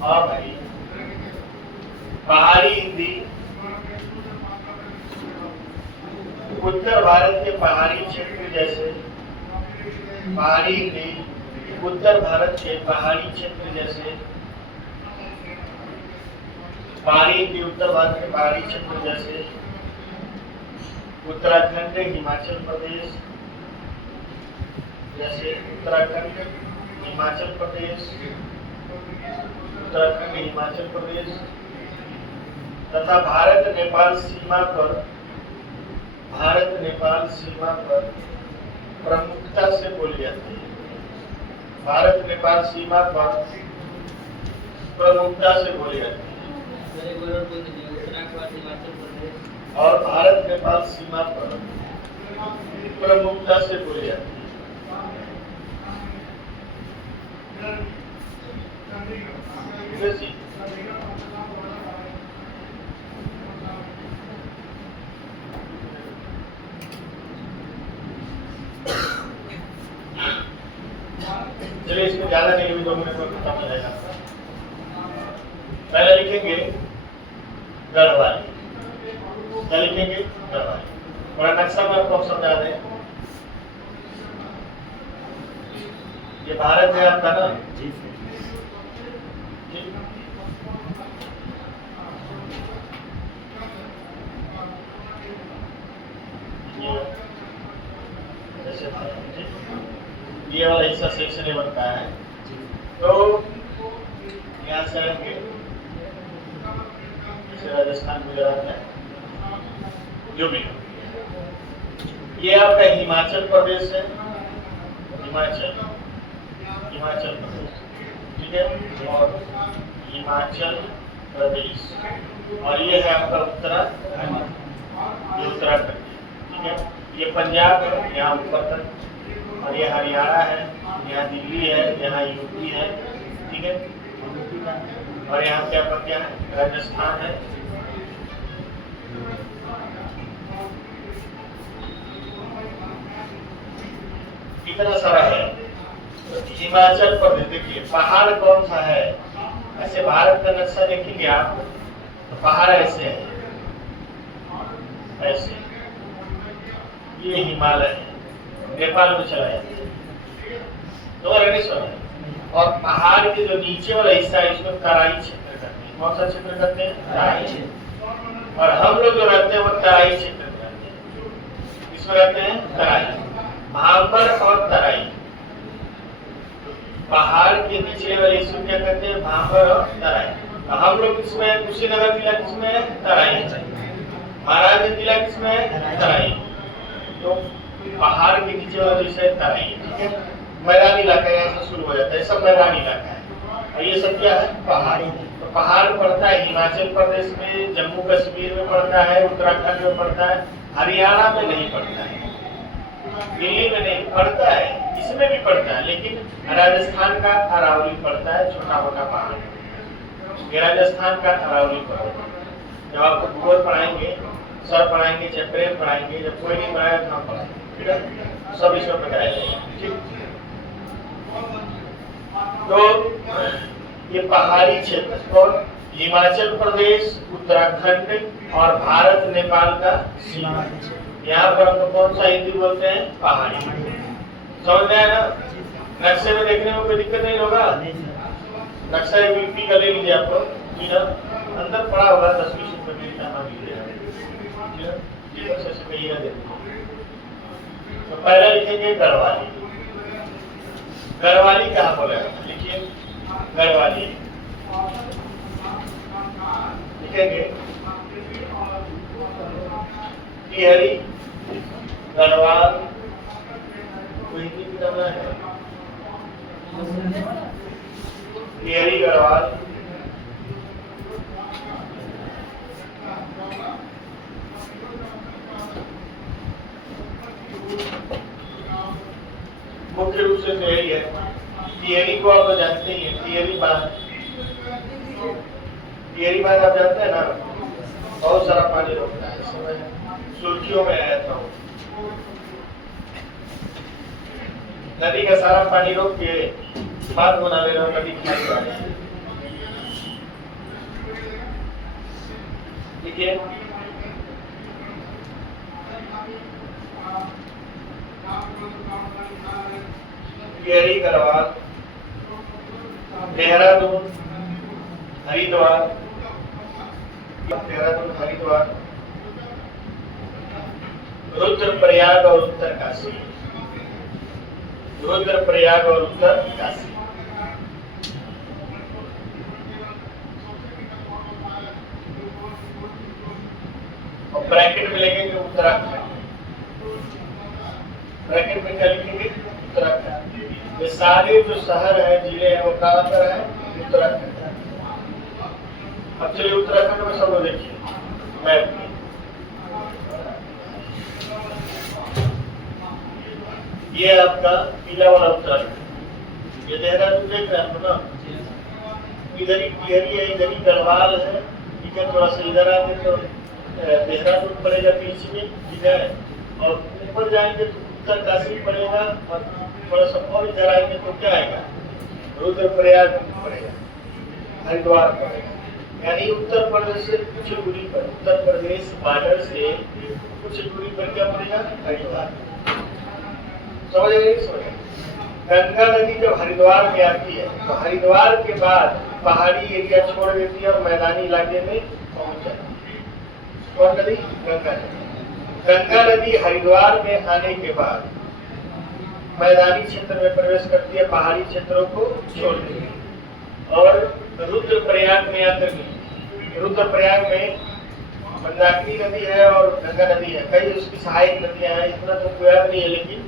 हाँ भाई, पहाड़ी हिंदी उत्तर भारत के पहाड़ी क्षेत्र जैसे, पहाड़ी हिंदी उत्तर भारत के पहाड़ी क्षेत्र जैसे, पहाड़ी हिंदी उत्तर भारत के पहाड़ी क्षेत्र जैसे उत्तराखंड, हिमाचल प्रदेश जैसे उत्तराखंड, हिमाचल प्रदेश, उत्तराखंड, हिमाचल प्रदेश तथा भारत नेपाल सीमा पर, भारत नेपाल सीमा पर प्रमुखता से बोली जाती है। भारत नेपाल सीमा पर प्रमुखता से बोली जाती है और भारत नेपाल सीमा पर प्रमुखता से बोली जाती है। चलिए इसमें ज्यादा नहीं, भी 2 मिनट में खत्म हो जाएगा। पहले लिखेंगे गढ़वाली, क्या लिखेंगे? गढ़वाली। थोड़ा नक्शा में आपको समझा दें। ये भारत है आपका ना, जैसे ये वाला हिस्सा सेक्शन ए बनता है, तो यहाँ से आएंगे जैसे राजस्थान, गुजरात है, जो भी ये आपका हिमाचल प्रदेश है, हिमाचल, हिमाचल प्रदेश, ठीक है, और हिमाचल प्रदेश, और ये है आपका उत्तराखंड, ये उत्तराखंड, ठीक है, ये पंजाब है यहाँ ऊपर तक, और ये हरियाणा है, यहाँ दिल्ली है, यहाँ यूपी है, ठीक है, और यहाँ पे आपका क्या है? राजस्थान है, कितना सारा है। हिमाचल प्रदेश, देखिए पहाड़ कौन सा है, ऐसे भारत का नक्शा देखेंगे आप तो पहाड़ ऐसे है, ऐसे, ये हिमालय है, नेपाल में चला जाता है, तो और पहाड़ के जो नीचे वाला हिस्सा है इसको तराई क्षेत्र कहते हैं। कौन सा क्षेत्र कहते हैं? तराई क्षेत्र। और हम लोग जो रहते हैं वो तराई क्षेत्र में रहते हैं। इसमें रहते हैं तराई, भांबर और तराई। पहाड़ के नीचे वाले इसको क्या कहते हैं? भांबर और तराई। हम लोग इसमें कुशीनगर जिला किसमें है? तराई। महाराज जिला किसमें है? तराई। तो पहाड़ के नीचे वाला विषय तराई, ठीक है, मैदानी इलाका यहाँ से शुरू हो जाता है, सब मैदानी इलाका है, और ये सब क्या है? पहाड़ी। तो पहाड़ पड़ता है हिमाचल प्रदेश में, जम्मू कश्मीर में पड़ता है, उत्तराखंड में पड़ता है, हरियाणा में नहीं पड़ता है, दिल्ली में नहीं पड़ता है, इसमें भी पड़ता है, लेकिन राजस्थान का अरावली पड़ता है, छोटा मोटा पहाड़, ये राजस्थान का अरावली पड़ता है। जब आपको भूगोल पढ़ाएंगे, सर पढ़ाएंगे, चाहे प्रेम पढ़ाएंगे, जब कोई नहीं पढ़ाएगा तो हम पढ़ाएंगे, ठीक है, सब इसमें बताया जाएगा, ठीक। तो ये पहाड़ी क्षेत्र और हिमाचल प्रदेश, उत्तराखंड और भारत नेपाल का सीमा, यहाँ पर हम कौन सा हिंदी बोलते हैं? पहाड़ी। समझ में आया ना? नक्शे में देखने में कोई दिक्कत नहीं होगा। नक्शा यूपी का ले लीजिए, आपको अंदर पड़ा होगा 10-20 रुपए तो पहला लिखेंगे गढ़वाली। गढ़वाली कहाँ बोला है? लिखिए गढ़वाली, लिखेंगे टिहरी, गढ़वाल, कोई हिंदी किताब है? टिहरी, गढ़वाल, मुख्य रूप से तो यही है। टिहरी को आप जानते ही हैं, टिहरी बांध, टिहरी बांध आप जानते हैं ना, बहुत सारा पानी रोकता है, इस समय सुर्खियों में आया था। नदी का सारा पानी रोक के बांध बना ले रहा, नदी खाली देखिए टिहरी गढ़वाल, देहरादून, हरिद्वार, देहरादून हरिद्वार, रुद्रप्रयाग और उत्तरकाशी, रुद्रप्रयाग और उत्तरकाशी। और ब्रैकेट में लिखेंगे उत्तराखंड, ब्रैकेट में क्या लिखेंगे उत्तराखंड। ये सारे जो शहर है जिले हैं वो कहाँ पर है उत्तराखंड। अब चलिए उत्तराखंड में सब लोग देखिए मैप में, ये आपका पीला वाला उत्तराखंड, ये देहरादून देख रहे हैं ना, इधर ही टिहरी है, इधर ही गढ़वाल है, ठीक है। थोड़ा सा इधर आएंगे तो देहरादून पड़ेगा बीच में, ठीक है। और ऊपर जाएंगे तो उत्तरकाशी पड़ेगा, और थोड़ा सा और इधर आएंगे तो क्या आएगा रुद्रप्रयाग पड़ेगा, हरिद्वार पड़ेगा। यानी उत्तर प्रदेश से कुछ दूरी पर, उत्तर प्रदेश बॉर्डर से कुछ दूरी पर क्या पड़ेगा हरिद्वार। समझ गए? गंगा नदी जब हरिद्वार में आती है तो हरिद्वार के बाद पहाड़ी एरिया छोड़ देती है और मैदानी इलाके में पहुंच जाती है। कौन नदी? गंगा नदी। गंगा नदी हरिद्वार में आने के बाद मैदानी क्षेत्र में प्रवेश करती है, पहाड़ी क्षेत्रों को छोड़ देती है। और रुद्रप्रयाग में आकर के, रुद्रप्रयाग में मंदाकिनी नदी है और गंगा नदी है, कई उसकी सहायक नदियां हैं, इतना तो याद नहीं है। लेकिन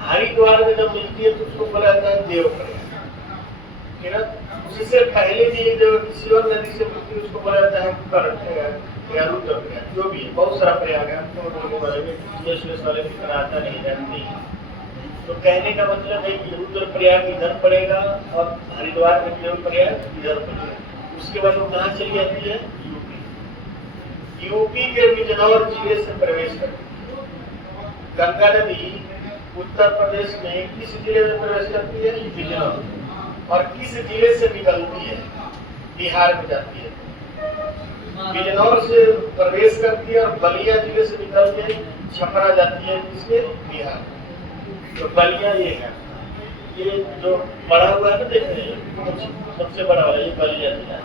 हरिद्वार में जब मिलती है तो उसको बोला जाता है देवप्रयाग, ठीक है ना। उससे पहले भी जो शिवर नदी से मिलती है उसको बोला जाता है या रुद्रप्रयाग, जो भी है, बहुत सारा प्रयाग है। हमको बोलने वाले में वाले भी इतना आता नहीं, जानते हैं। तो कहने का मतलब है कि रुद्रप्रयाग इधर पड़ेगा और हरिद्वार में देवप्रयाग इधर पड़ेगा। उसके बाद वो कहाँ चली जाती है? यूपी। यूपी के बिजनौर जिले से प्रवेश करती है। गंगा नदी उत्तर प्रदेश में किस जिले में प्रवेश करती है? बिजनौर। और किस जिले से निकलती है? बिहार में जाती है। बिजनौर से प्रवेश करती है और बलिया जिले से निकल के छपरा जाती है, किसके? बिहार। तो बलिया ये है, ये जो बड़ा हुआ है ना, देख रहे हैं सबसे बड़ा वाला ये बलिया जिला है।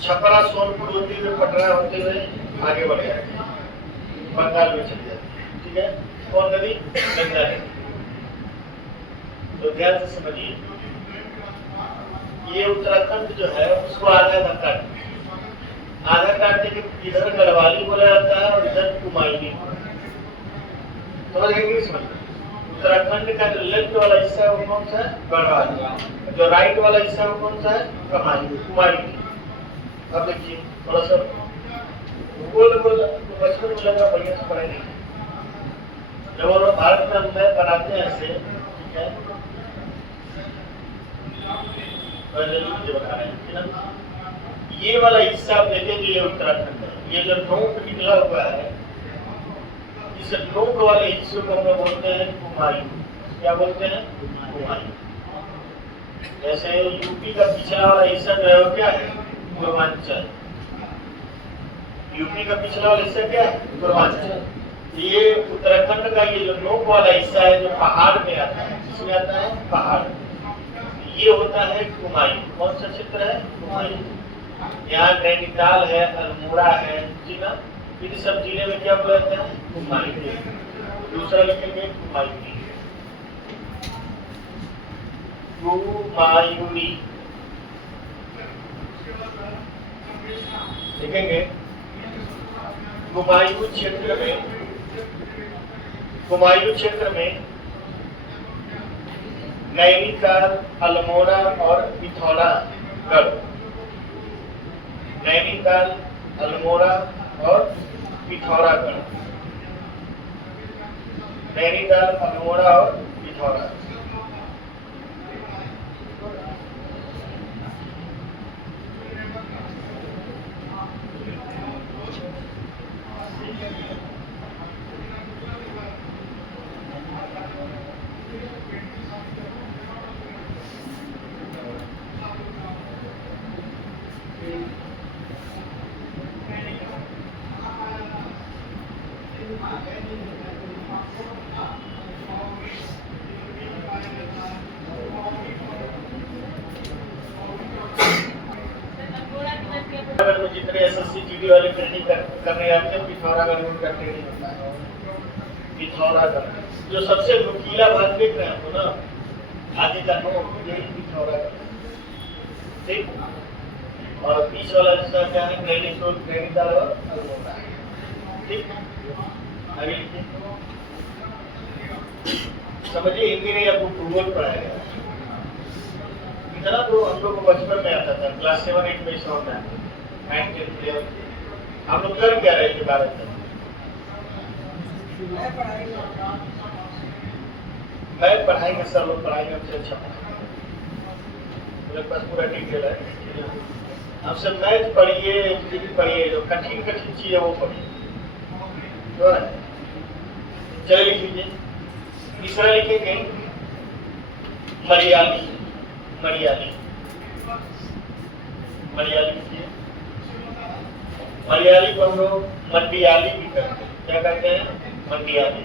छपरा सोनपुर होते हुए पटना होते हुए आगे बढ़ जाती है, बंगाल में चली जाती है, ठीक है। कौन नदी? गंगा नदी। तो ध्यान से समझिए, ये उत्तराखंड जो है उसको आधा काटने के इधर गढ़वाली बोला जाता है और इधर कुमायूनी। समझ गए? समझ उत्तराखंड का जो लेफ्ट वाला हिस्सा है वो कौन सा है? गढ़वाली। जो राइट वाला हिस्सा है वो कौन सा है? कुमायूनी। अब देखिए थोड़ा सा बचपन में लगा बढ़िया से पढ़ाई नहीं, जब वो लोग भारत में हम बनाते हैं ऐसे, ठीक है, पहले मुझे बता रहे हैं ये वाला हिस्सा आप देखेंगे, ये उत्तराखंड है। ये जो नोक निकला हुआ है, इस नोक वाले हिस्से को हम लोग बोलते हैं कुमायूं। क्या बोलते हैं? कुमायूं। जैसे यूपी का पिछला वाला हिस्सा जो है वो क्या है? पूर्वांचल। यूपी का पिछला वाला हिस्सा क्या है? पूर्वांचल। ये उत्तराखंड का ये जो नोक वाला हिस्सा है जो पहाड़ में आता है, किसमें आता है? पहाड़। ये होता है कुमायूं। कौन सा क्षेत्र है? कुमायूं। यहाँ नैनीताल है, अल्मोड़ा है, ठीक है। इन सब जिले में क्या बोला जाता है? कुमायूं। दूसरा लिखेंगे कुमायूनी। कुमायूनी लिखेंगे। कुमायूं क्षेत्र में नैनीताल, अल्मोड़ा और पिथौरागढ़, नैनीताल, अल्मोड़ा और पिथौरागढ़, नैनीताल, अल्मोड़ा और पिथौरागढ़। जितने एसएससी जीडी वाले ट्रेनिंग करने जाते हैं पिथौरागढ़ में उनका ट्रेनिंग होता है। पिथौरागढ़ जो सबसे नुकीला भाग देख रहे हैं आपको ना, आगे का नो यही पिथौरागढ़, ठीक। और बीच वाला जिसका क्या है नैनीताल, नैनीताल और अल्मोड़ा, ठीक। आगे लिखिए, समझिए हिंदी में आपको भूगोल पढ़ाया गया इतना तो हम लोग को बचपन में आता था, क्लास 7-8 में इसका होता है, 9-10 में। आप लोग कर क्या रहे थे भारत में? मैं पढ़ाई में सब लोग पढ़ाई में सबसे अच्छा मेरे पास पूरा डिटेल है। आपसे मैथ पढ़िए, हिंदी पढ़िए, जो कठिन कठिन चीज है वो पढ़िए, जो है। चलिए लिख लीजिए, तीसरा लिखेंगे मलयाली। मलयाली, मलयाली लिखिए। मलयाली को हम लोग मंडियाली भी करते हैं। क्या कहते हैं? मंडियाली।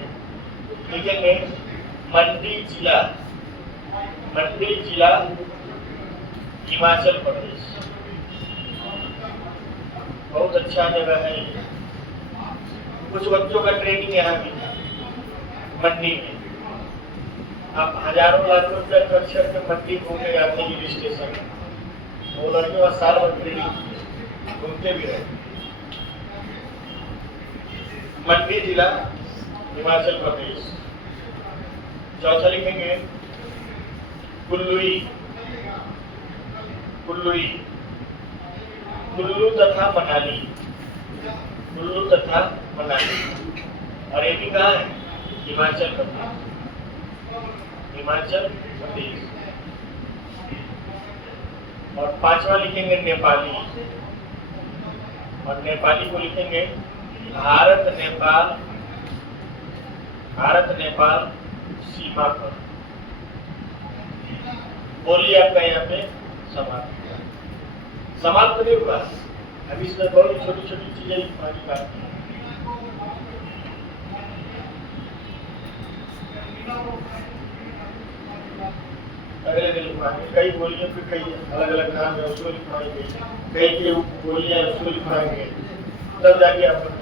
लिखेंगे मंडी जिला, मंडी जिला हिमाचल प्रदेश। बहुत अच्छा जगह है ये। कुछ बच्चों का ट्रेनिंग यहाँ भी मंडी में। आप हजारों लाख रुपए खर्च करके मंडी घूमने जाते हैं हिल स्टेशन, वो लड़के वहाँ साल भर ट्रेनिंग घूमते भी रहे। मंडी जिला हिमाचल प्रदेश। चौथा लिखेंगे कुल्लुई। कुल्लुई, कुल्लू तथा मनाली, कुल्लू तथा मनाली। और ये भी कहाँ है? हिमाचल प्रदेश, हिमाचल प्रदेश। और पांचवा लिखेंगे नेपाली, और नेपाली को लिखेंगे भारत नेपाल, भारत नेपाल सीमा पर। बोलिए आपका यहाँ पे समाप्त। समाप्त नहीं हुआ, अभी इसमें बहुत छोटी छोटी चीजें लिखवानी बाकी है। अगले दिन लिखवाएंगे, कई बोलियों पे कई अलग अलग नाम है, उसको लिखवाएंगे, कई की बोलियां उसको लिखवाएंगे, तब जाके आप